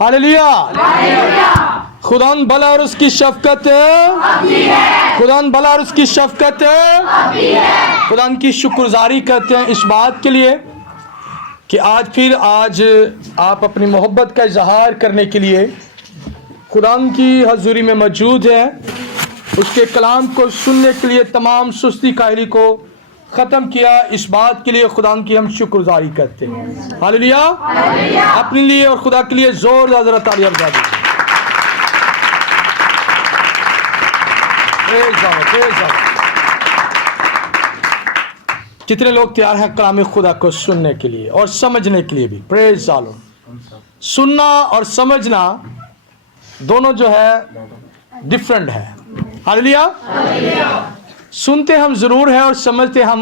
Hallelujah. खुदान भला और उसकी शफकत, खुदान भला और उसकी शफकत, खुदान की शुक्रगुजारी करते हैं इस बात के लिए कि आज आप अपनी मोहब्बत का इजहार करने के लिए खुदान की हजूरी में मौजूद हैं। उसके कलाम को सुनने के लिए तमाम सुस्ती काहली को ख़त्म किया। इस बात के लिए खुदा की हम शुक्रगुजारी करते हैं। हालेलुया। अपने लिए और खुदा के लिए जोरदार ज़रा तालियां बजा दीजिए। कितने लोग तैयार हैं कलाम खुदा को सुनने के लिए और समझने के लिए भी? प्रेज जालो। सुनना और समझना दोनों जो है डिफरेंट है। हालेलुया। सुनते हम जरूर है और समझते हम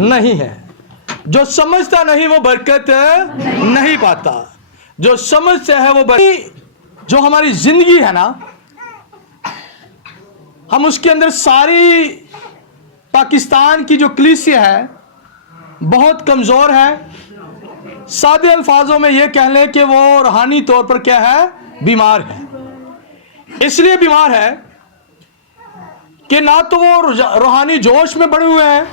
नहीं है। जो समझता नहीं वो बरकत नहीं पाता, जो समझता है वो जो हमारी जिंदगी है ना, हम उसके अंदर सारी पाकिस्तान की जो कलीसिया है बहुत कमजोर है। सादे अल्फाजों में ये कह लें कि वो रूहानी तौर पर क्या है, बीमार है। इसलिए बीमार है कि ना तो वो रूहानी जोश में बढ़े हुए हैं,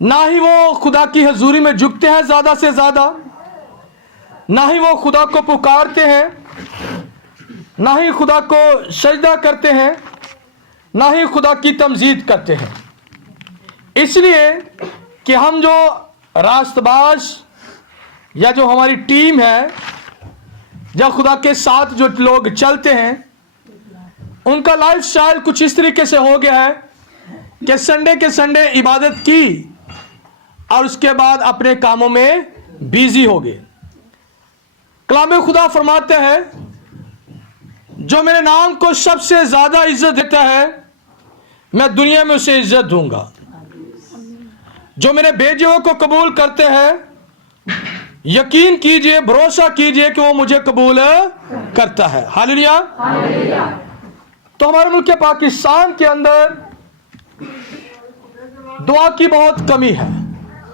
ना ही वो खुदा की हजूरी में झुकते हैं ज्यादा से ज्यादा, ना ही वो खुदा को पुकारते हैं, ना ही खुदा को सजदा करते हैं, ना ही खुदा की तमजीद करते हैं। इसलिए कि हम जो रास्तबाज या जो हमारी टीम है, जब खुदा के साथ जो लोग चलते हैं, उनका लाइफ स्टाइल कुछ इस तरीके से हो गया है कि संडे के संडे इबादत की और उसके बाद अपने कामों में बिजी हो गए। कलाम खुदा फरमाते हैं, जो मेरे नाम को सबसे ज्यादा इज्जत देता है मैं दुनिया में उसे इज्जत दूंगा। जो मेरे भेजे को कबूल करते हैं, यकीन कीजिए, भरोसा कीजिए कि वो मुझे कबूल करता है। हालेलुया। तो हमारे मुल्क पाकिस्तान के अंदर दुआ की बहुत कमी है।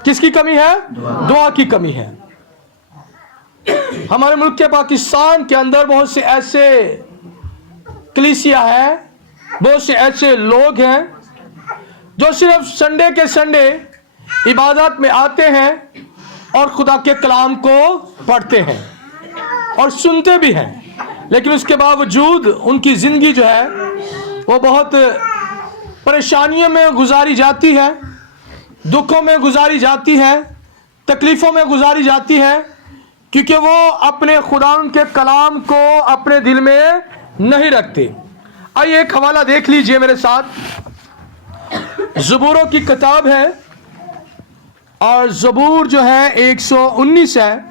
किसकी कमी है? दुआ की कमी है। हमारे मुल्क के पाकिस्तान के अंदर बहुत से ऐसे कलीसिया है, बहुत से ऐसे लोग हैं जो सिर्फ संडे के संडे इबादत में आते हैं और खुदा के कलाम को पढ़ते हैं और सुनते भी हैं, लेकिन उसके बावजूद उनकी ज़िंदगी जो है वो बहुत परेशानियों में गुजारी जाती है, दुखों में गुजारी जाती है, तकलीफ़ों में गुजारी जाती है, क्योंकि वो अपने खुदा के कलाम को अपने दिल में नहीं रखते। आइए एक हवाला देख लीजिए मेरे साथ। ज़बूरों की किताब है और ज़बूर जो है 119 है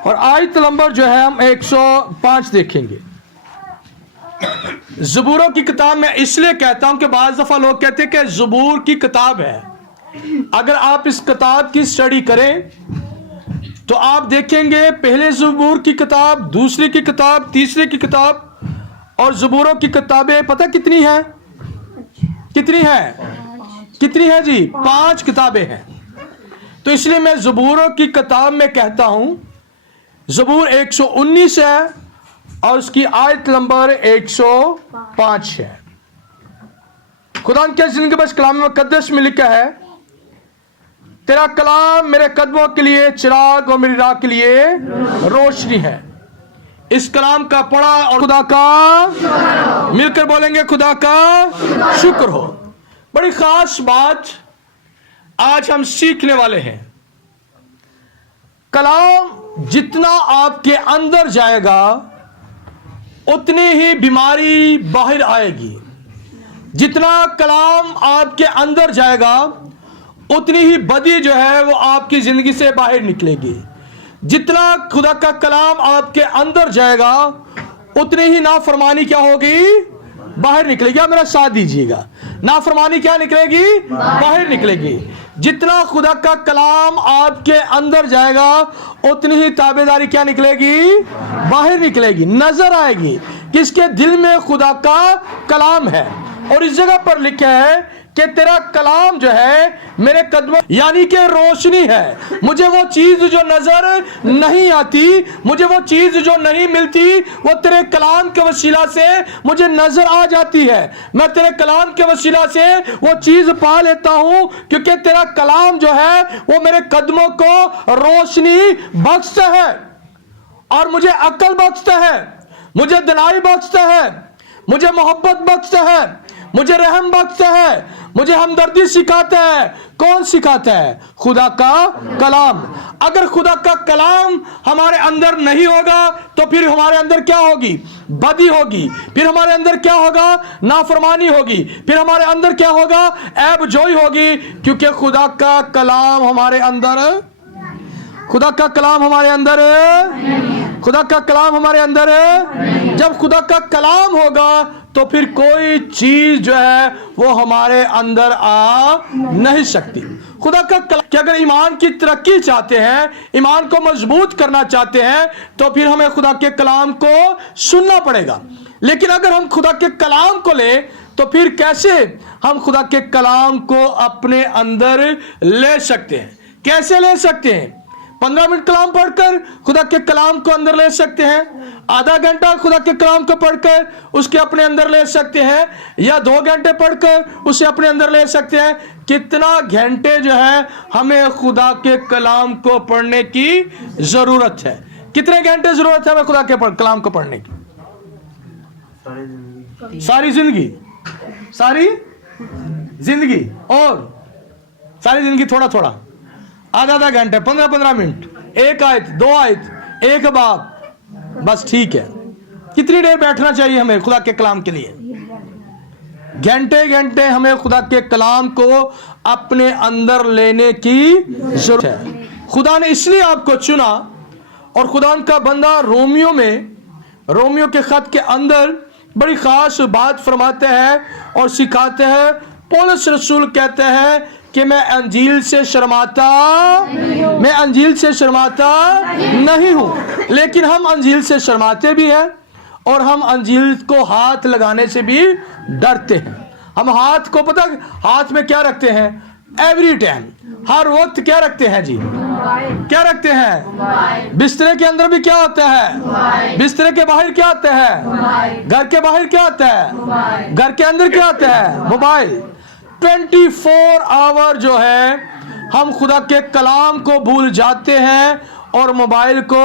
और आयत नंबर जो है हम 105 देखेंगे। ज़बूरों की किताब मैं इसलिए कहता हूं कि बाज़ दफ़ा लोग कहते हैं कि ज़बूर की किताब है। अगर आप इस किताब की स्टडी करें तो आप देखेंगे पहले ज़बूर की किताब, दूसरी की किताब, तीसरी की किताब और ज़बूरों की किताबें पता कितनी हैं? कितनी हैं? कितनी है जी? 5 किताबें हैं। तो इसलिए मैं ज़बूरों की किताब में कहता हूं ज़बूर 119 है और उसकी आयत नंबर 105 है। खुदा के जिंदगी बस कलाम मुक़द्दस में लिखा है, तेरा कलाम मेरे कदमों के लिए चिराग और मेरी राह के लिए रोशनी है। इस कलाम का पढ़ा और खुदा का मिलकर बोलेंगे खुदा का शुक्र हो। बड़ी खास बात आज हम सीखने वाले हैं। कलाम जितना आपके अंदर जाएगा उतनी ही बीमारी बाहर आएगी। जितना कलाम आपके अंदर जाएगा उतनी ही बदी जो है वो आपकी जिंदगी से बाहर निकलेगी। जितना खुदा का कलाम आपके अंदर जाएगा उतनी ही नाफरमानी क्या होगी? बाहर निकलेगी। आप मेरा साथ दीजिएगा। नाफरमानी क्या निकलेगी? बाहर निकलेगी। जितना खुदा का कलाम आपके अंदर जाएगा उतनी ही ताबेदारी क्या निकलेगी? बाहर निकलेगी, नजर आएगी किसके दिल में खुदा का कलाम है। और इस जगह पर लिखा है کہ تیرا کلام جو ہے میرے قدموں یعنی کہ روشنی ہے. مجھے وہ چیز جو نظر نہیں آتی, مجھے وہ چیز جو نہیں ملتی, وہ تیرے کلام کے وسیلہ سے مجھے نظر آ جاتی ہے. میں تیرے کلام کے وسیلہ سے وہ چیز پا لیتا ہوں, کیونکہ تیرا کلام جو ہے وہ میرے قدموں کو روشنی بخشتا ہے اور مجھے عقل بخشتا ہے, مجھے دلائی بخشتا ہے, مجھے محبت بخشتا ہے, مجھے رحم بخشتا ہے, مجھے ہمدردی سکھاتا ہے. کون سکھاتا ہے؟ خدا کا کلام. اگر خدا کا کلام ہمارے اندر نہیں ہوگا تو پھر ہمارے اندر کیا ہوگی؟ بدی ہوگی. پھر ہمارے اندر کیا ہوگا؟ نافرمانی ہوگی. پھر ہمارے اندر کیا ہوگا؟ عیب جوئی ہوگی. کیونکہ خدا کا کلام ہمارے اندر, خدا کا کلام ہمارے اندر, خدا کا کلام ہمارے اندر. جب خدا کا کلام ہوگا تو پھر کوئی چیز جو ہے وہ ہمارے اندر آ نہیں سکتی. خدا کا کلام کہ اگر ایمان کی ترقی چاہتے ہیں, ایمان کو مضبوط کرنا چاہتے ہیں, تو پھر ہمیں خدا کے کلام کو سننا پڑے گا. لیکن اگر ہم خدا کے کلام کو لیں تو پھر کیسے ہم خدا کے کلام کو اپنے اندر لے سکتے ہیں؟ کیسے لے سکتے ہیں؟ 15 منٹ کلام پڑھ کر خدا کے کلام کو اندر لے سکتے ہیں, آدھا گھنٹہ خدا کے کلام کو پڑھ کر اس کے اپنے اندر لے سکتے ہیں, یا 2 گھنٹے پڑھ کر اسے اپنے اندر لے سکتے ہیں. کتنا گھنٹے جو ہے ہمیں خدا کے کلام کو پڑھنے کی ضرورت ہے؟ کتنے گھنٹے ضرورت ہے ہمیں خدا کے کلام کو پڑھنے کی؟ ساری زندگی, ساری زندگی, اور ساری زندگی تھوڑا تھوڑا, آدھا گھنٹے, 15 منٹ, 1 آیت, 2 آیت, 1 باب, بس ٹھیک ہے. کتنی دیر بیٹھنا چاہیے ہمیں خدا کے کلام کے لیے؟ گھنٹے گھنٹے ہمیں خدا کے کلام کو اپنے اندر لینے کی ضرورت ہے. خدا نے اس لیے آپ کو چنا, اور خدا ان کا بندہ رومیو کے خط کے اندر بڑی خاص بات فرماتے ہیں اور سکھاتے ہیں. پولس رسول کہتے ہیں کہ میں انجیل سے شرماتا نہیں ہوں, لیکن ہم انجیل سے شرماتے بھی ہیں اور ہم انجیل کو ہاتھ لگانے سے بھی ڈرتے ہیں. ہم ہاتھ کو پتہ ہاتھ میں کیا رکھتے ہیں؟ ایوری ٹائم, ہر وقت کیا رکھتے ہیں جی؟ کیا رکھتے ہیں؟ بسترے کے اندر بھی کیا ہوتا ہے؟ بسترے کے باہر کیا ہوتا ہے؟ گھر کے باہر کیا ہوتا ہے؟ گھر کے اندر کیا ہوتا ہے؟ موبائل. 24 آور جو ہے ہم خدا کے کلام کو بھول جاتے ہیں اور موبائل کو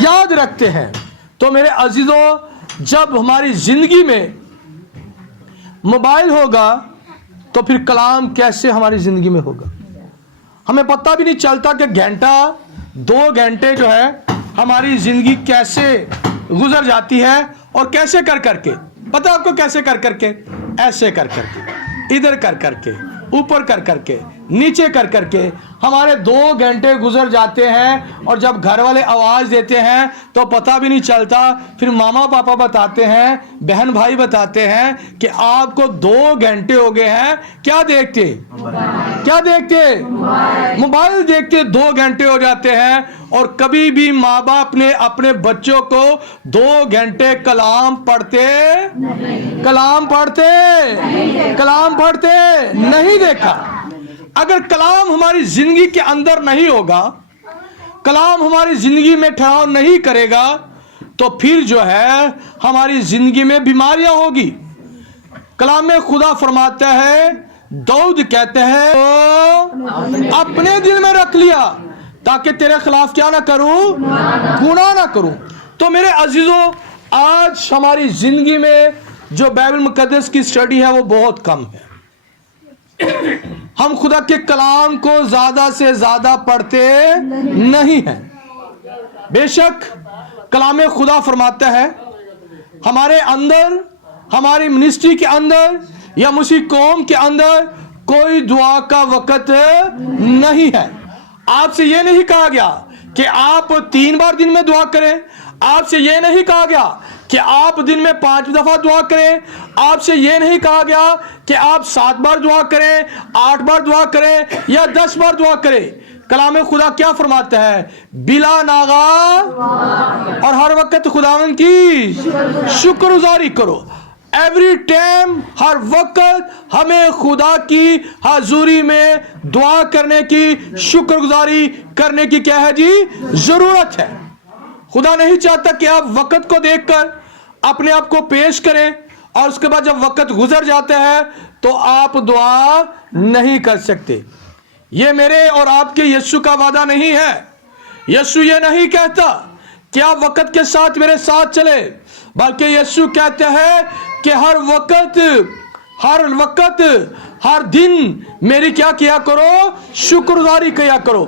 یاد رکھتے ہیں. تو میرے عزیزوں, جب ہماری زندگی میں موبائل ہوگا تو پھر کلام کیسے ہماری زندگی میں ہوگا؟ ہمیں پتہ بھی نہیں چلتا کہ گھنٹہ 2 گھنٹے جو ہے ہماری زندگی کیسے گزر جاتی ہے, اور کیسے کر کے. پتہ آپ کو کیسے کر کے؟ ایسے کر کے, ادھر کر کے, اوپر کر کے, نیچے کر کے ہمارے 2 گھنٹے گزر جاتے ہیں. اور جب گھر والے آواز دیتے ہیں تو پتہ بھی نہیں چلتا. پھر ماما پاپا بتاتے ہیں, بہن بھائی بتاتے ہیں کہ آپ کو 2 گھنٹے ہو گئے ہیں کیا دیکھتے؟ موبائل دیکھتے 2 گھنٹے ہو جاتے ہیں. اور کبھی بھی ماں باپ نے اپنے بچوں کو 2 گھنٹے کلام پڑھتے نہیں دیکھا. اگر کلام ہماری زندگی کے اندر نہیں ہوگا, کلام ہماری زندگی میں ٹھہراؤ نہیں کرے گا, تو پھر جو ہے ہماری زندگی میں بیماریاں ہوگی. کلام میں خدا فرماتا ہے, داؤد کہتے ہیں اپنے دل میں رکھ لیا تاکہ تیرے خلاف کیا نہ کروں؟ گناہ نہ کروں. تو میرے عزیزوں, آج ہماری زندگی میں جو بائبل مقدس کی سٹڈی ہے وہ بہت کم ہے. ہم خدا کے کلام کو زیادہ سے زیادہ پڑھتے نہیں ہیں. بے شک کلام خدا فرماتا ہے ہمارے اندر, ہماری منسٹری کے اندر یا مسیح قوم کے اندر کوئی دعا کا وقت نہیں ہے. آپ سے یہ نہیں کہا گیا کہ آپ 3 بار دن میں دعا کریں. آپ سے یہ نہیں کہا گیا کہ آپ دن میں 5 دفعہ دعا کریں. آپ سے یہ نہیں کہا گیا کہ آپ 7 بار دعا کریں, 8 بار دعا کریں یا 10 بار دعا کریں. कलाम खुदा क्या फरमाता है? बिला नागा और हर वक्त खुदावन की शुक्रगुजारी करो। एवरी टाइम, हर वक्त हमें खुदा की हाजुरी में दुआ करने की, शुक्रगुजारी करने की क्या है जी? जरूरत है। खुदा नहीं चाहता कि आप वक्त को देखकर अपने आप को पेश करें और उसके बाद जब वक्त गुजर जाता है तो आप दुआ नहीं कर सकते। ये मेरे और आपके यीशु का वादा नहीं है। यीशु ये नहीं कहता कि आप वक्त के साथ मेरे साथ चले, बल्कि यीशु कहते हैं कि हर वक्त हर दिन मेरी क्या किया करो? शुक्रगुजारी किया करो।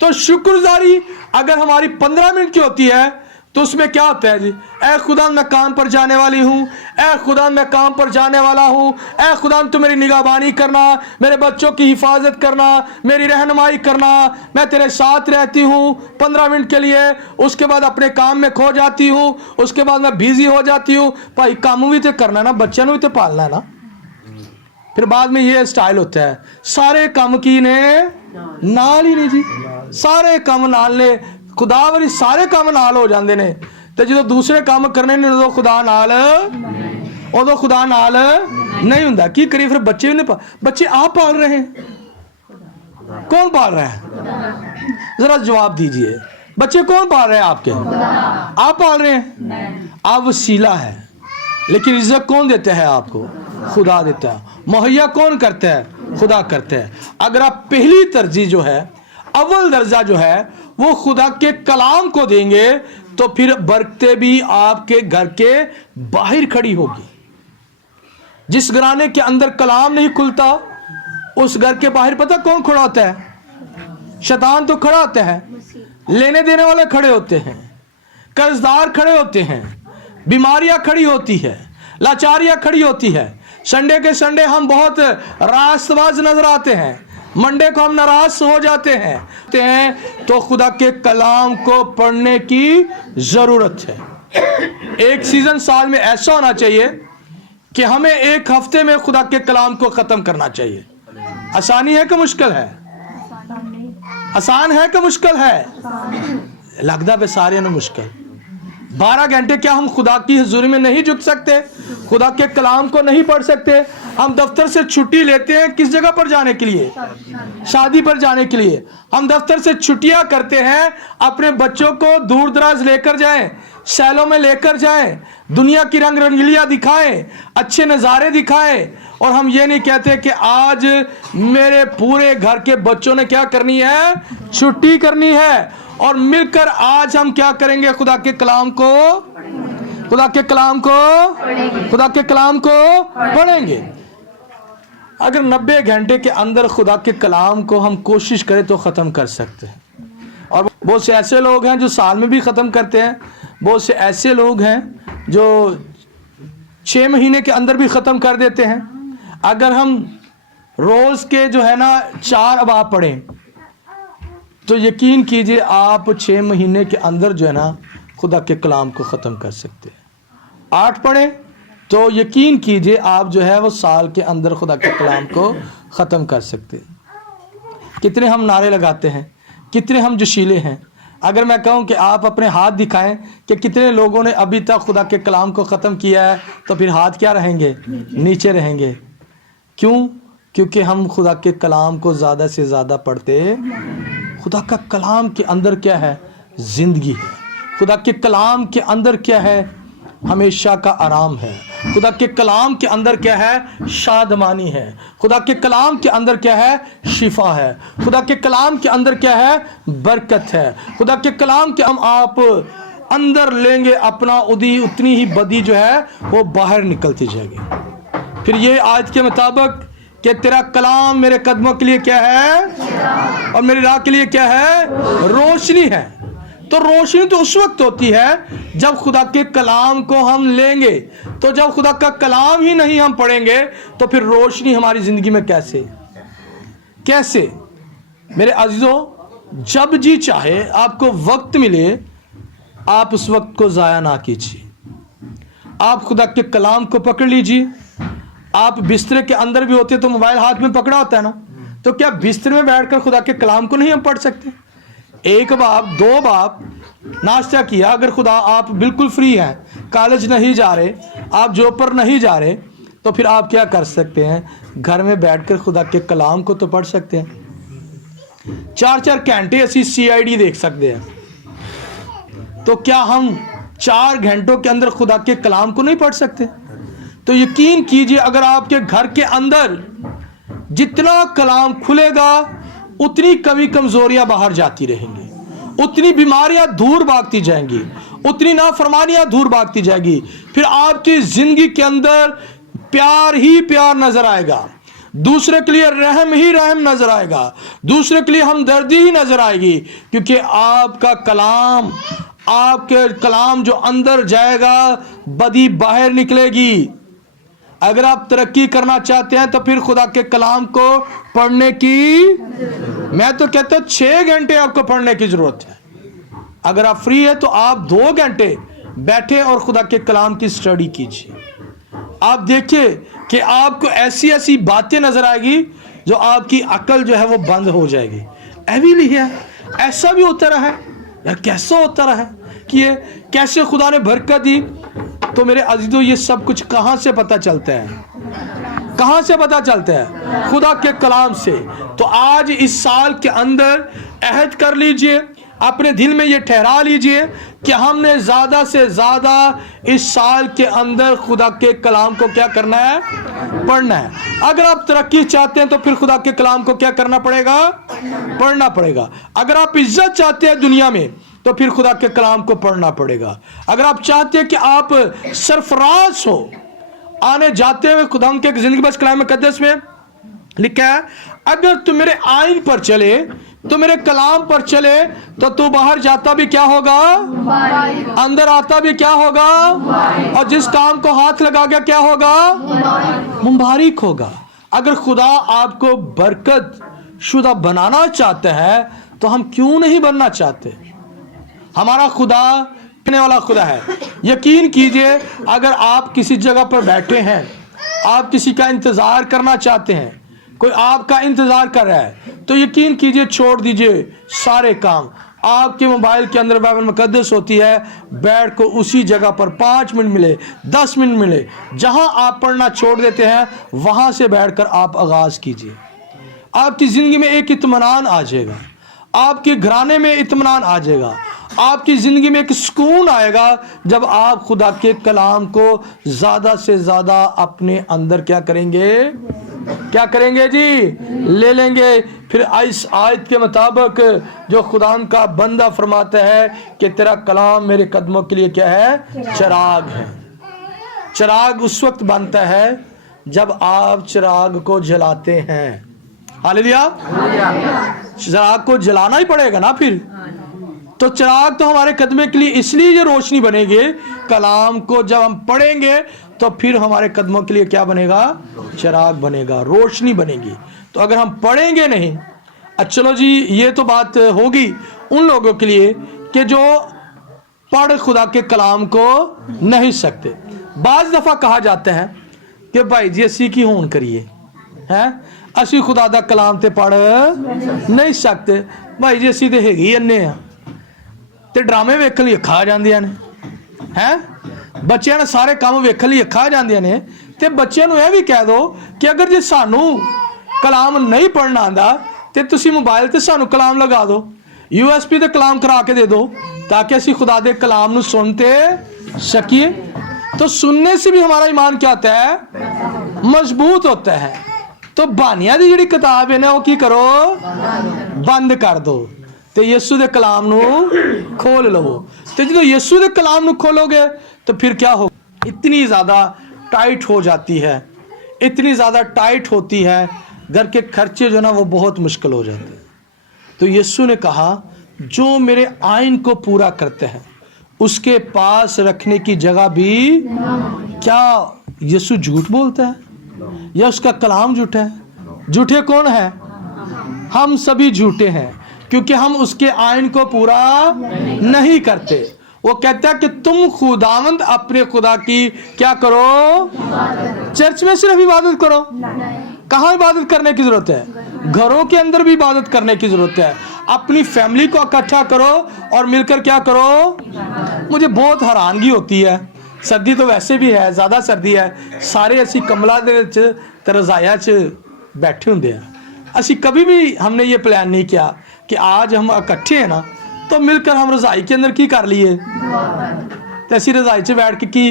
तो शुक्रगुजारी अगर हमारी 15 मिनट की होती है तो उसमें क्या होता है जी? ऐ खुदा मैं काम पर जाने वाली हूँ, ऐ खुदा मैं काम पर जाने वाला हूँ, ऐ खुदा तू मेरी निगहबानी करना, मेरे बच्चों की हिफाजत करना, मेरी रहनुमाई करना, मैं तेरे साथ रहती हूँ 15 मिनट के लिए, उसके बाद अपने काम में खो जाती हूँ, उसके बाद मैं बिजी हो जाती हूँ। भाई काम भी तो करना है ना, बच्चों को भी तो पालना है ना। फिर बाद में ये स्टाइल होता है, सारे काम की ने नाल ही नहीं जी, सारे काम नाल ने, खुदा वाली सारे काम नाल हो जाते ने, तो जो दूसरे काम करने ने उदों खुदा नाल नहीं हुंदा। की करिए फिर? बच्चे भी नहीं बच्चे आप पाल रहे हैं, कौन पाल रहा है? जरा जवाब दीजिए, बच्चे कौन पाल रहे हैं आपके? आप पाल रहे हैं। आप वसीला है, लेकिन इज्जत कौन देता है आपको? खुदा देता है। मुहैया कौन करता है? खुदा करता है। अगर आप पहली तरजीह जो है, अव्वल दर्जा जो है, वो खुदा के कलाम को देंगे तो फिर बरकतें भी आपके घर के बाहर खड़ी होगी। जिस घराने के अंदर कलाम नहीं खुलता, उस घर के बाहर पता कौन खड़ा होता है? शैतान तो खड़ा होता है, लेने देने वाले खड़े होते हैं, कर्जदार खड़े होते हैं, बीमारियां खड़ी होती है, लाचारियां खड़ी होती है। संडे के संडे हम बहुत रास्तबाज नजर आते हैं, मंडे को हम नाराज हो जाते हैं। तो खुदा के कलाम को पढ़ने की जरूरत है। एक सीजन साल में ऐसा होना चाहिए कि हमें एक हफ्ते में खुदा के कलाम को खत्म करना चाहिए। आसानी है कि मुश्किल है? आसान है कि मुश्किल है? लगता है सारे ने मुश्किल। 12 घंटे क्या हम खुदा की हुजूरी में नहीं झुक सकते? खुदा के कलाम को नहीं पढ़ सकते? हम दफ्तर से छुट्टी लेते हैं किस जगह पर जाने के लिए? शादी पर जाने के लिए। हम दफ्तर से छुट्टियां करते हैं अपने बच्चों को दूर दराज लेकर जाएं, शैलों में लेकर जाएं, दुनिया की रंग रंगीलियां दिखाएं, अच्छे नज़ारे दिखाएं। और हम ये नहीं कहते कि आज मेरे पूरे घर के बच्चों ने क्या करनी है? छुट्टी करनी है। और मिलकर आज हम क्या करेंगे? खुदा के कलाम को पढ़ेंगे। अगर 90 घंटे के अंदर खुदा के कलाम को हम कोशिश करें तो ख़त्म कर सकते हैं। और बहुत से ऐसे लोग हैं जो साल में भी ख़त्म करते हैं, बहुत से ऐसे लोग हैं जो 6 महीने के अंदर भी ख़त्म कर देते हैं। अगर हम रोज़ के जो है ना 4 अबाब पढ़ें तो यकीन कीजिए आप 6 महीने के अंदर जो है ना खुदा के कलाम को ख़त्म कर सकते हैं। 8 पढ़ें तो यकीन कीजिए आप जो है वो साल के अंदर खुदा के कलाम को ख़त्म कर सकते हैं। कितने हम नारे लगाते हैं, कितने हम जोशीले हैं। अगर मैं कहूं कि आप अपने हाथ दिखाएं कि कितने लोगों ने अभी तक खुदा के कलाम को ख़त्म किया है, तो फिर हाथ क्या रहेंगे? नीचे रहेंगे। क्यों? क्योंकि हम खुदा के कलाम को ज़्यादा से ज़्यादा पढ़ते। खुदा का कलाम के अंदर क्या है? ज़िंदगी है। खुदा के कलाम के अंदर क्या है? हमेशा का आराम है। खुदा के कलाम के अंदर क्या है? शादमानी है। खुदा के कलाम के अंदर क्या है? शिफा है। खुदा के कलाम के अंदर क्या है? बरकत है। खुदा के कलाम के हम आप अंदर लेंगे अपना उतनी ही बदी जो है वो बाहर निकलती जाएगी। फिर ये आयत के मुताबिक कि तेरा कलाम मेरे कदमों के लिए क्या है और मेरी राह के लिए क्या है? रोशनी है। तो रोशनी तो उस वक्त होती है जब खुदा के कलाम को हम लेंगे। तो जब खुदा का कलाम ही नहीं हम पढ़ेंगे तो फिर रोशनी हमारी जिंदगी में कैसे? मेरे अजीजों, जब जी चाहे आपको वक्त मिले आप उस वक्त को ज़ाया ना कीजिए। आप खुदा के कलाम को पकड़ लीजिए। आप बिस्तरे के अंदर भी होते तो मोबाइल हाथ में पकड़ा होता है ना, तो क्या बिस्तर में बैठकर खुदा के कलाम को नहीं हम पढ़ सकते? एक बाप, दो बाप नाश्ता किया, अगर खुदा आप बिल्कुल फ्री हैं, कॉलेज नहीं जा रहे, आप जॉब पर नहीं जा रहे, तो फिर आप क्या कर सकते हैं? घर में बैठकर खुदा के कलाम को तो पढ़ सकते हैं। 4-4 घंटे ऐसी CID देख सकते हैं, तो क्या हम 4 घंटों के अंदर खुदा के कलाम को नहीं पढ़ सकते? तो यकीन कीजिए, अगर आपके घर के अंदर जितना कलाम खुलेगा उतनी कमी कमजोरियां बाहर जाती रहेंगी, उतनी बीमारियां दूर भागती जाएंगी, उतनी नाफरमानियां दूर भागती जाएगी। फिर आपकी जिंदगी के अंदर प्यार ही प्यार नजर आएगा, दूसरे के लिए रहम ही रहम नजर आएगा, दूसरे के लिए हमदर्दी ही नजर आएगी, क्योंकि आपका कलाम, आपके कलाम जो अंदर जाएगा बदी बाहर निकलेगी। अगर आप तरक्की करना चाहते हैं तो फिर खुदा के कलाम को पढ़ने की, मैं तो कहता हूं 6 घंटे आपको पढ़ने की जरूरत है। अगर आप फ्री है तो आप 2 घंटे बैठे और खुदा के कलाम की स्टडी कीजिए। आप देखिए कि आपको ऐसी ऐसी बातें नजर आएगी जो आपकी अकल जो है वो बंद हो जाएगी। ऐवी लिया ऐसा भी होता रहा है यार, कैसा होता रहा है कि ये कैसे खुदा ने बरकत दी। तो मेरे अजीजों, ये सब कुछ कहां से पता चलता है? कहां से पता चलता है? खुदा के कलाम से। तो आज इस साल के अंदर अहद कर लीजिए, अपने दिल में ये ठहरा लीजिए कि हमने ज्यादा से ज्यादा इस साल के अंदर खुदा के कलाम को क्या करना है? पढ़ना है। अगर आप तरक्की चाहते हैं तो फिर खुदा के कलाम को क्या करना पड़ेगा? पढ़ना पड़ेगा। अगर आप इज्जत चाहते हैं दुनिया में तो फिर खुदा के कलाम को पढ़ना पड़ेगा। अगर आप चाहते हैं कि आप सरफराज हो आने जाते हुए खुदा के जिंदगी बस कलाम मुकद्दस में लिखा है, अगर तू मेरे आइन पर चले, तो मेरे कलाम पर चले, तो तू बाहर जाता भी क्या होगा? अंदर आता भी क्या होगा? और जिस काम को हाथ लगा गया क्या होगा? मुबारक होगा। अगर खुदा आपको बरकत शुदा बनाना चाहता है तो हम क्यों नहीं बनना चाहते? हमारा खुदा पीने वाला खुदा है। यकीन कीजिए, अगर आप किसी जगह पर बैठे हैं, आप किसी का इंतजार करना चाहते हैं, कोई आपका इंतजार कर रहा है, तो यकीन कीजिए छोड़ दीजिए सारे काम। आपके मोबाइल के अंदर बाइबल मुकद्दस होती है, बैठ को उसी जगह पर 5 मिनट मिले, 10 मिनट मिले, जहां आप पढ़ना छोड़ देते हैं वहां से बैठकर आप आगाज कीजिए। आपकी जिंदगी में एक इत्मीनान आ जाएगा, आपके घराने में इत्मीनान आ जाएगा, आपकी जिंदगी में एक सुकून आएगा जब आप खुदा के कलाम को ज्यादा से ज्यादा अपने अंदर क्या करेंगे? क्या करेंगे जी? ले लेंगे। फिर इस आयत के मुताबिक जो खुदा का बंदा फरमाता है कि तेरा कलाम मेरे कदमों के लिए क्या है? चिराग है। चिराग उस वक्त बनता है जब आप चिराग को जलाते हैं। हालेलुया। चिराग को जलाना ही पड़ेगा ना फिर। तो चिराग तो हमारे कदमे के लिए इसलिए ये रोशनी बनेगी, कलाम को जब हम पढ़ेंगे तो फिर हमारे कदमों के लिए क्या बनेगा? चिराग बनेगा, रोशनी बनेगी। तो अगर हम पढ़ेंगे नहीं, चलो जी ये तो बात होगी उन लोगों के लिए कि जो पढ़ खुदा के कलाम को नहीं सकते। बाज दफा कहा जाता है कि भाई जी असी की होन करिए हैं, असी खुदा दा कलाम ते पढ़ नहीं सकते। भाई जी असी तो हैगी अन्ने आ ते ड्रामे वेखण लई अखां आ जांदियां ने हैं, बच्चों ने सारे काम वेखण लई अखां आ जांदियां ने। ते बच्चों नूं यह भी कह दो कि अगर जे सानू कलाम नहीं पढ़ना आंदा ते तुसी मोबाइल ते सानू कलाम लगा दो, USB ते कलाम करा के दे दो, ताकि असी खुदा दे कलाम नूं सुनते सकिए। तो सुनने से भी हमारा ईमान क्या होता है? मजबूत होता है। तो बानिया दी जिहड़ी किताब है ना वो की करो? बंद कर दो ते यीशु दे कलाम नूं खोल लो। तो जो यीशु दे कलाम नूं खोलोगे तो फिर क्या हो? इतनी ज़्यादा टाइट हो जाती है, इतनी ज़्यादा टाइट होती है, घर के खर्चे जो ना वो बहुत मुश्किल हो जाते हैं। तो यीशु ने कहा जो मेरे आइन को पूरा करते हैं उसके पास रखने की जगह भी। क्या यीशु झूठ बोलता है या उसका कलाम झूठा है? झूठे कौन है? हम सभी झूठे हैं, क्योंकि हम उसके आइन को पूरा नहीं करते। वो कहता है कि तुम खुदावंद अपने खुदा की क्या करो? चर्च में सिर्फ इबादत करो, कहाँ इबादत करने की ज़रूरत है? घरों के अंदर भी इबादत करने की ज़रूरत है। अपनी फैमिली को इकट्ठा करो और मिलकर क्या करो। मुझे बहुत हैरानगी होती है, सर्दी तो वैसे भी है, ज़्यादा सर्दी है, सारे असी कमला दे विच ते रज़ाया च बैठे होंदे हैं। असी कभी भी हमने ये प्लान नहीं किया कि आज हम इकट्ठे हैं ना तो मिलकर हम रज़ाई के अंदर की कर लिए, तो असी रज़ाई च बैठ के की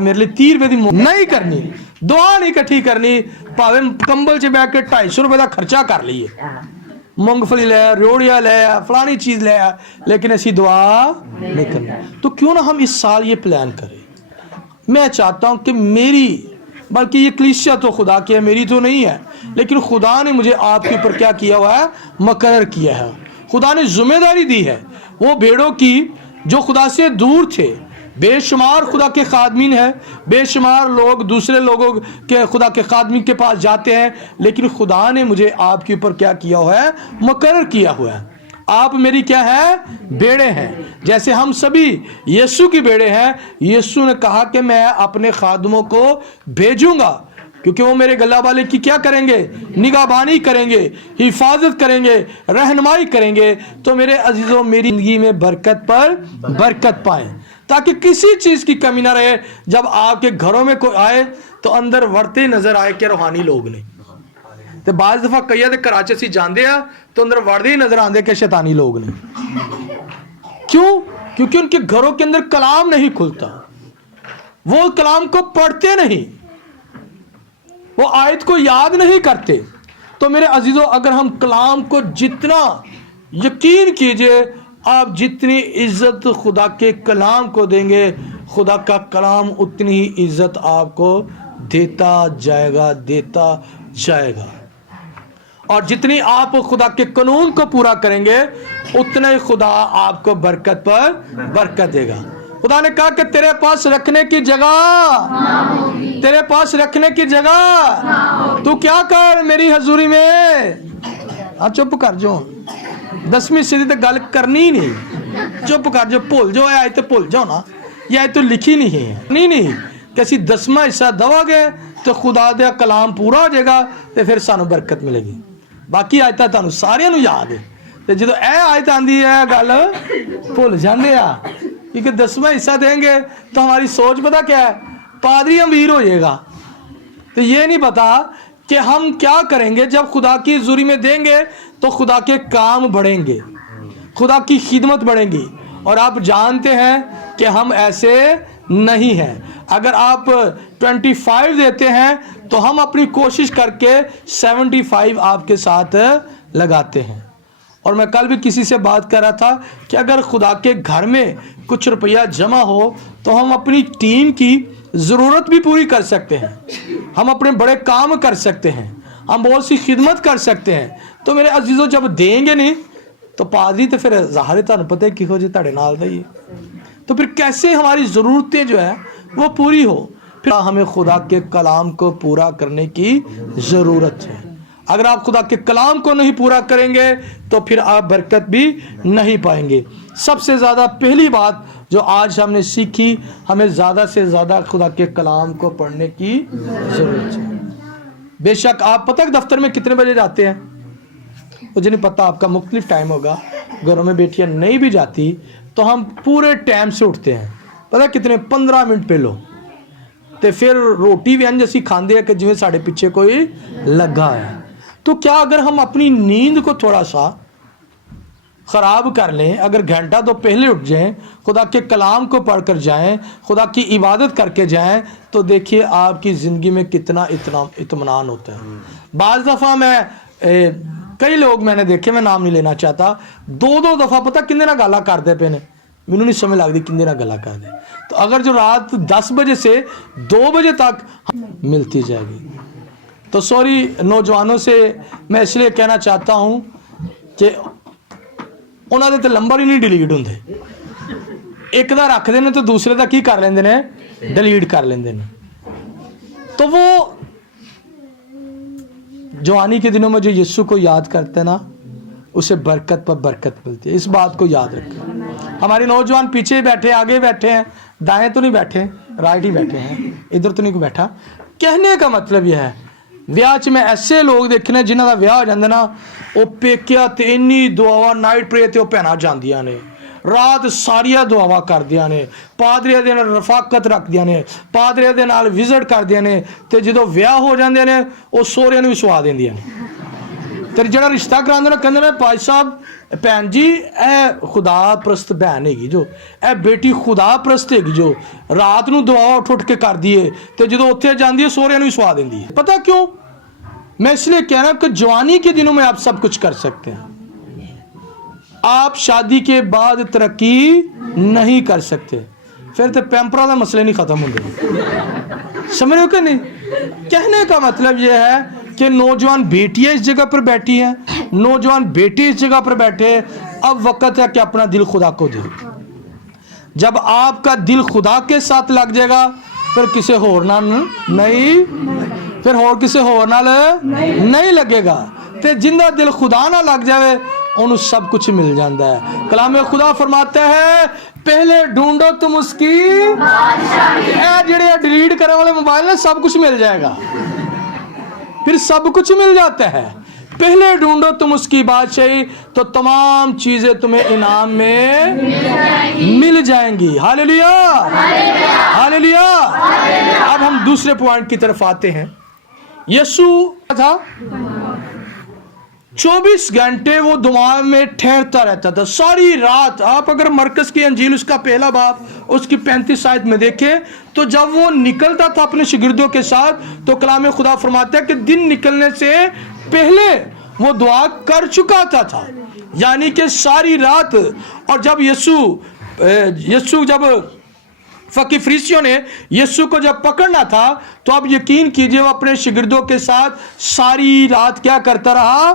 मेरे लिए 30 रुपए की नहीं करनी, दुआ नहीं इकट्ठी करनी, भावे कंबल च बैठ के 250 रुपए का खर्चा कर लीए, मूंगफली ले रेवड़िया ले फलानी चीज़ ले, लेकिन ऐसी दुआ नहीं करनी। तो क्यों ना हम इस साल ये प्लान करें। मैं चाहता हूँ कि मेरी, बल्कि ये कलीसिया तो खुदा की है, मेरी तो नहीं है, लेकिन खुदा ने मुझे आपके ऊपर क्या किया हुआ है, मुकर्रर किया है। खुदा ने जिम्मेदारी दी है वो भेड़ों की जो खुदा से दूर थे। बेशुमार खुदा के खादमीन हैं, बेशुमार लोग दूसरे लोगों के खुदा के खादमीन के पास जाते हैं, लेकिन खुदा ने मुझे आपके ऊपर क्या किया हुआ है, मुकर्रर किया हुआ है। आप मेरी क्या है, भेड़े हैं। जैसे हम सभी यीशु की भेड़े हैं। यीशु ने कहा कि मैं अपने खादमों को भेजूंगा, क्योंकि वो मेरे गला वाले की क्या करेंगे, निगाहबानी करेंगे, हिफाजत करेंगे, रहनुमाई करेंगे। तो मेरे अजीजों, मेरी जिंदगी में बरकत पर बरकत पाएं, ताकि किसी चीज़ की कमी ना रहे। जब आपके घरों में कोई आए तो अंदर वरते नज़र आए कि रूहानी लोग ने। तो बाज़ दफ़ा कई दे कराचे असीं जांदे आ तो अंदर वड़दे ही नज़र आते कि शैतानी लोग ने। क्यों? क्योंकि उनके घरों के अंदर कलाम नहीं खुलता, वो कलाम को पढ़ते नहीं, वो आयत को याद नहीं करते। तो मेरे अजीजों, अगर हम कलाम को जितना, यकीन कीजिए आप जितनी इज्जत खुदा के कलाम को देंगे, खुदा का कलाम उतनी ही इज्जत आपको देता जाएगा, देता जाएगा। और जितनी आप खुदा के कानून को पूरा करेंगे, उतना ही खुदा आपको बरकत पर बरकत देगा। खुदा ने कहा कि तेरे पास रखने की जगह, तेरे पास रखने की जगह, तू क्या कर मेरी हजूरी में। हाँ चुप कर जो, 10वीं सदी तक गल करनी ही नहीं, चुप कर जो, भूल जाओ आए तो भूल जाओ ना, ये आए तो लिखी नहीं है। नहीं कि असी 10वां हिस्सा दवांगे तो खुदा दा कलाम पूरा हो जाएगा, तो फिर सानू बरकत मिलेगी। बाकी आयतां तुहानू सारियां नू याद है, तो जो यह आयत आंदी है गल भुल जाते आ, क्योंकि 10वां हिस्सा देंगे तो हमारी सोच पता क्या है, पादरी अमीर हो जाएगा। तो ये नहीं पता कि हम क्या करेंगे। जब खुदा की हजूरी में देंगे तो खुदा के काम बढ़ेंगे, खुदा की खिदमत बढ़ेगी। और आप जानते हैं कि हम ऐसे नहीं हैं। अगर आप 25 देते हैं तो हम अपनी कोशिश करके 75 आपके साथ लगाते हैं। और मैं कल भी किसी से बात कर रहा था कि अगर खुदा के घर में कुछ रुपया जमा हो तो हम अपनी टीम की ज़रूरत भी पूरी कर सकते हैं, हम अपने बड़े काम कर सकते हैं, हम बहुत सी खिदमत कर सकते हैं। तो मेरे अजीज़ों, जब देंगे नहीं तो पादरी तो फिर ज़ाहिर है तुहानू पता है किहो जी तुहाडे नाल दा ही है, तो फिर कैसे हमारी ज़रूरतें जो है वो पूरी हो। फिर हमें खुदा के कलाम को पूरा करने की ज़रूरत है। अगर आप खुदा के कलाम को नहीं पूरा करेंगे तो फिर आप बरकत भी नहीं पाएंगे। सबसे ज़्यादा पहली बात जो आज हमने सीखी, हमें ज़्यादा से ज़्यादा खुदा के कलाम को पढ़ने की ज़रूरत है। बेशक आप पता है दफ्तर में कितने बजे जाते हैं, मुझे नहीं पता, आपका मुख्तलिफ टाइम होगा। घरों में बेटियां नहीं भी जाती तो हम पूरे टाइम से उठते हैं, पता कितने, 15 मिनट पहलो, तो फिर रोटी भी अंज असी खाते हैं कि जिवें साढ़े पीछे कोई लगा है। तो क्या अगर हम अपनी नींद को थोड़ा सा ख़राब कर लें, अगर घंटा तो पहले उठ जाएं, खुदा के कलाम को पढ़कर जाएं, खुदा की इबादत करके जाएं, तो देखिए आपकी ज़िंदगी में कितना इत्मीनान होता है। बाज़ दफ़ा मैं कई लोग मैंने देखे, मैं नाम नहीं लेना चाहता, 2-2 दफ़ा पता किंदे नाल गल्लां करदे पे ने, मैनू नहीं समझ लगती किंदे नाल गल्लां करदे। तो अगर जो रात 10 बजे से 2 बजे तक मिलती जाएगी, तो सॉरी नौजवानों से मैं इसलिए कहना चाहता हूँ कि उन्होंने तो नंबर ही नहीं डिलीट होंगे, एक दा रखते हैं तो दूसरे का की कर लेंगे ने, डिलीट कर लेंगे ने। तो वो जवानी के दिनों में जो यीशु को याद करते हैं ना, उसे बरकत पर बरकत मिलती है। इस बात को याद रखें। हमारे नौजवान पीछे बैठे, आगे बैठे हैं, दाएं तो नहीं बैठे, राइट ही बैठे हैं, इधर तो नहीं कोई बैठा। कहने का मतलब यह है, ਵਿਆਹ 'ਚ ਮੈਂ ਐਸੇ ਲੋਕ ਦੇਖਣੇ ਜਿਨ੍ਹਾਂ ਦਾ ਵਿਆਹ ਹੋ ਜਾਂਦਾ ਨਾ, ਉਹ ਪੇਕਿਆਂ ਤੇ ਇੰਨੀ ਦੁਆਵਾਂ ਨਾਈਟ ਪ੍ਰੇ ਤੇ ਉਹ ਭੈਣਾਂ ਜਾਂਦੀਆਂ ਨੇ, ਰਾਤ ਸਾਰੀਆਂ ਦੁਆਵਾਂ ਕਰਦੀਆਂ ਨੇ, ਪਾਦਰੀਆਂ ਦੇ ਨਾਲ ਰਫਾਕਤ ਰੱਖਦੀਆਂ ਨੇ, ਪਾਦਰੀਆਂ ਦੇ ਨਾਲ ਵਿਜ਼ਿਟ ਕਰਦੀਆਂ ਨੇ, ਤੇ ਜਦੋਂ ਵਿਆਹ ਹੋ ਜਾਂਦੇ ਨੇ ਉਹ ਸਹੁਰਿਆਂ ਨੂੰ ਵੀ ਸਵਾ ਦਿੰਦੀਆਂ ਨੇ। ਤੇ ਜਿਹੜਾ ਰਿਸ਼ਤਾ ਕਰਾਉਂਦੇ ਨੇ ਕਹਿੰਦੇ ਨੇ ਭਾਈ ਸਾਹਿਬ ਭੈਣ ਜੀ ਇਹ ਖੁਦਾ ਪ੍ਰਸਤ ਭੈਣ ਹੈਗੀ ਜੋ, ਇਹ ਬੇਟੀ ਖੁਦਾ ਪ੍ਰਸਤ ਹੈਗੀ ਜੋ ਰਾਤ ਨੂੰ ਦੁਆ ਉੱਠ ਕੇ ਕਰਦੀ ਹੈ, ਤੇ ਜਦੋਂ ਉੱਥੇ ਜਾਂਦੀ ਹੈ ਸਹੁਰਿਆਂ ਨੂੰ ਵੀ ਸਵਾ ਦਿੰਦੀ ਹੈ। पता क्यों? मैं इसलिए कह रहा हूं कि जवानी के दिनों में आप सब कुछ कर सकते हैं, आप शादी के बाद तरक्की नहीं कर सकते, फिर तो पैंपरा का मसले नहीं खत्म होंगे। समझ रहे हो कि नहीं? कहने का मतलब यह है कि नौजवान बेटियां इस जगह पर बैठी हैं, नौजवान बेटे इस जगह पर बैठे, अब वक्त है कि अपना दिल खुदा को दे। जब आपका दिल खुदा के साथ लग जाएगा फिर किसी होर नाल नहीं, फिर होर किसी होर नाल नहीं लगेगा। ते जिंदा दिल खुदा ना लग जाए उन्हें सब कुछ मिल जाता है। कलाम खुदा फरमाता है पहले ढूंढो तुम उसकी जेड़े डिलीट करने वाले मोबाइल में सब कुछ मिल जाएगा, फिर सब कुछ मिल जाता है। पहले ढूंढो तुम उसकी बादशाही तो तमाम चीजें तुम्हें इनाम में मिल जाएंगी। Hallelujah, hallelujah. अब हम दूसरे पॉइंट की तरफ आते हैं। यीशु था 24 घंटे वो दुआ में ठहरता रहता था, सारी रात। आप अगर मरकस की अंजील उसका पहला बाब उसकी 35 आयत में देखें तो जब वो निकलता था अपने शागिर्दों के साथ तो कलाम खुदा फरमाता है कि दिन निकलने से पहले वो दुआ कर चुका था, यानी कि सारी रात। और जब यीशु जब फकी फरीसियों ने यीशु को जब पकड़ना था तो आप यकीन कीजिए वो अपने शागिर्दों के साथ सारी रात क्या करता रहा?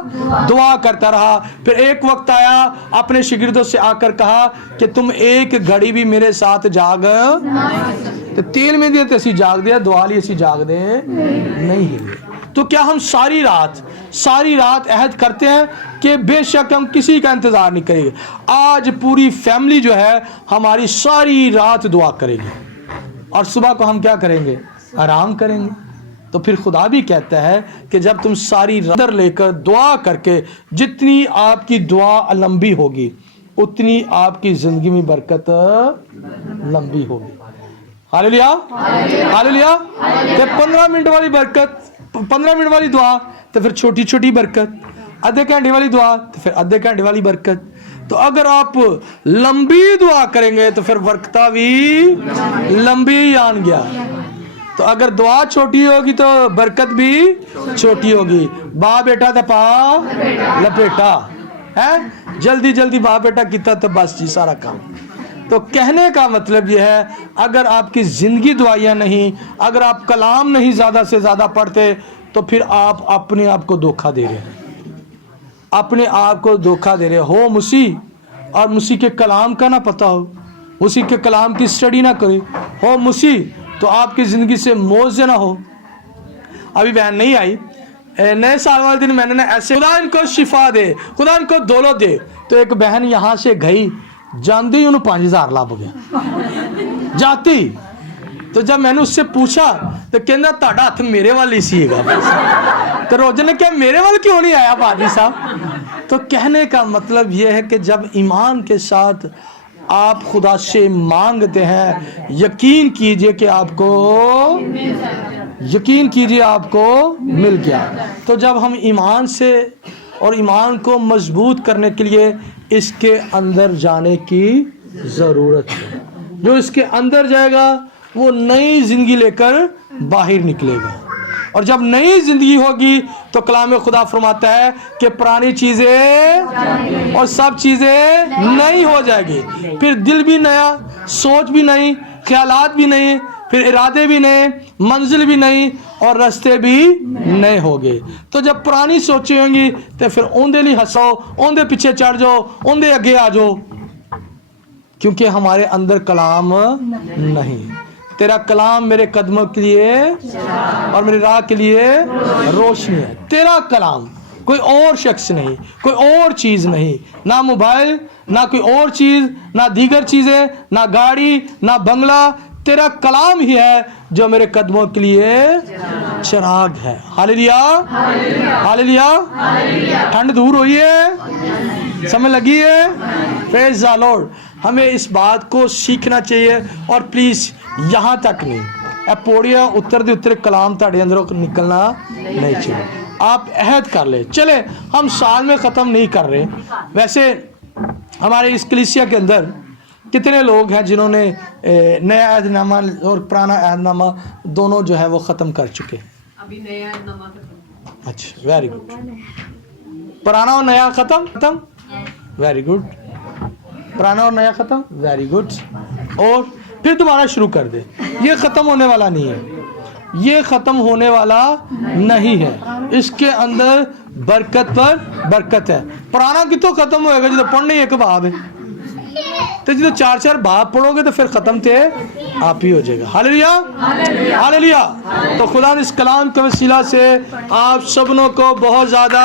दुआ करता रहा। फिर एक वक्त आया अपने शागिर्दों से आकर कहा कि तुम एक घड़ी भी मेरे साथ जाग तो तेल में दिए तो असी जाग दिया, दुआ ली असी जाग दे नहीं हिले। तो क्या हम सारी रात अहद करते हैं कि बेशक हम किसी का इंतज़ार नहीं करेंगे? आज पूरी फैमिली जो है हमारी सारी रात दुआ करेगी और सुबह को हम क्या करेंगे? आराम करेंगे। तो फिर खुदा भी कहता है कि जब तुम सारी रात लेकर दुआ करके, जितनी आपकी दुआ लंबी होगी उतनी आपकी ज़िंदगी में बरकत लंबी होगी। Hallelujah, hallelujah. 15 मिनट वाली बरकत, 15 मिनट वाली दुआ तो फिर छोटी छोटी बरकत, आधे घंटे वाली दुआ तो फिर आधे घंटे वाली बरकत। तो अगर आप लंबी दुआ करेंगे तो फिर बरकता भी लंबी ही आन गया। तो अगर दुआ छोटी होगी तो बरकत भी छोटी होगी। बाप बेटा तो पा लपेटा है, जल्दी जल्दी बाप बेटा कितना तो बस जी सारा काम। तो कहने का मतलब यह है अगर आपकी ज़िंदगी दुआइयाँ नहीं, अगर आप कलाम नहीं ज़्यादा से ज़्यादा पढ़ते तो फिर आप अपने आप को धोखा दे रहे हैं, अपने आप को धोखा दे रहे हो। मसीह और मसीह के कलाम का ना पता हो, मसीह के कलाम की स्टडी ना करे हो मसीह, तो आपकी ज़िंदगी से मौजे ना हो। अभी बहन नहीं आई, नए साल वाले दिन मैंने ना ऐसे खुदा इनको शिफा दे, खुदा इनको दौलत दे। तो एक बहन यहाँ से गई, जानती ही उन्हें 5000 लाभ हो गया जाती। तो जब मैंने उससे पूछा तो कहना ताड़ा हाथ मेरे वाल ही सीगा। तो रोजन ने क्या मेरे वाल क्यों नहीं आया बाजी साहब? तो कहने का मतलब यह है कि जब ईमान के साथ आप खुदा से मांगते हैं, यकीन कीजिए कि आपको मिल गया। तो जब हम ईमान से और ईमान को मजबूत करने के लिए इसके अंदर जाने की ज़रूरत है। जो इसके अंदर जाएगा वो नई ज़िंदगी लेकर बाहर निकलेगा। और जब नई ज़िंदगी होगी तो कलाम खुदा फरमाता है कि पुरानी चीज़ें और सब चीज़ें नई हो जाएगी। फिर दिल भी नया, सोच भी नई, ख्यालात भी नए, फिर इरादे भी नए, मंजिल भी नई और रास्ते भी नए हो गए। तो जब पुरानी सोचें होंगी तो फिर ओंदे लिए हंसो, ओंदे पीछे चढ़ जाओ, ओंदे आगे आ जाओ, क्योंकि हमारे अंदर कलाम नहीं। तेरा कलाम मेरे कदमों के लिए और मेरी राह के लिए रोशनी है। तेरा कलाम, कोई और शख्स नहीं, कोई और चीज़ नहीं, ना मोबाइल, ना कोई और चीज़, ना दीगर चीज़ें, ना गाड़ी, ना बंगला। تیرا کلام ہی ہے جو میرے قدموں کے لیے چراغ ہے. ہاللیلویا ہاللیلویا. ٹھنڈ دور ہوئی ہے, سمجھ لگی ہے. پریز دی لارڈ. ہمیں اس بات کو سیکھنا چاہیے, اور پلیز یہاں تک نہیں, اے پوڑیا اتر کلام تاڑے اندروں نکلنا نہیں چاہیے. آپ عہد کر لیں. چلے ہم سال میں ختم نہیں کر رہے. ویسے ہمارے اس کلیسیا کے اندر کتنے لوگ ہیں جنہوں نے نیا عہد نامہ اور پرانا عہد نامہ دونوں جو ہے وہ ختم کر چکے؟ ابھی نیا عہد نامہ ختم. اچھا, ویری گڈ. پرانا اور نیا ختم, ویری گڈ. پرانا اور نیا ختم, ویری گڈ. اور پھر دوبارہ شروع کر دے. یہ ختم ہونے والا نہیں ہے, یہ ختم ہونے والا نہیں ہے. اس کے اندر برکت پر برکت ہے. پرانا کتوں ختم ہوئے گا جب پڑھنے ایک باب ہے, تو جب 4 باب پڑھو گے تو پھر ختم تے آپ ہی ہو جائے گا. ہاللیلویا ہاللیلویا. تو خدا نے اس کلام کے وسیلہ سے آپ سبنوں کو بہت زیادہ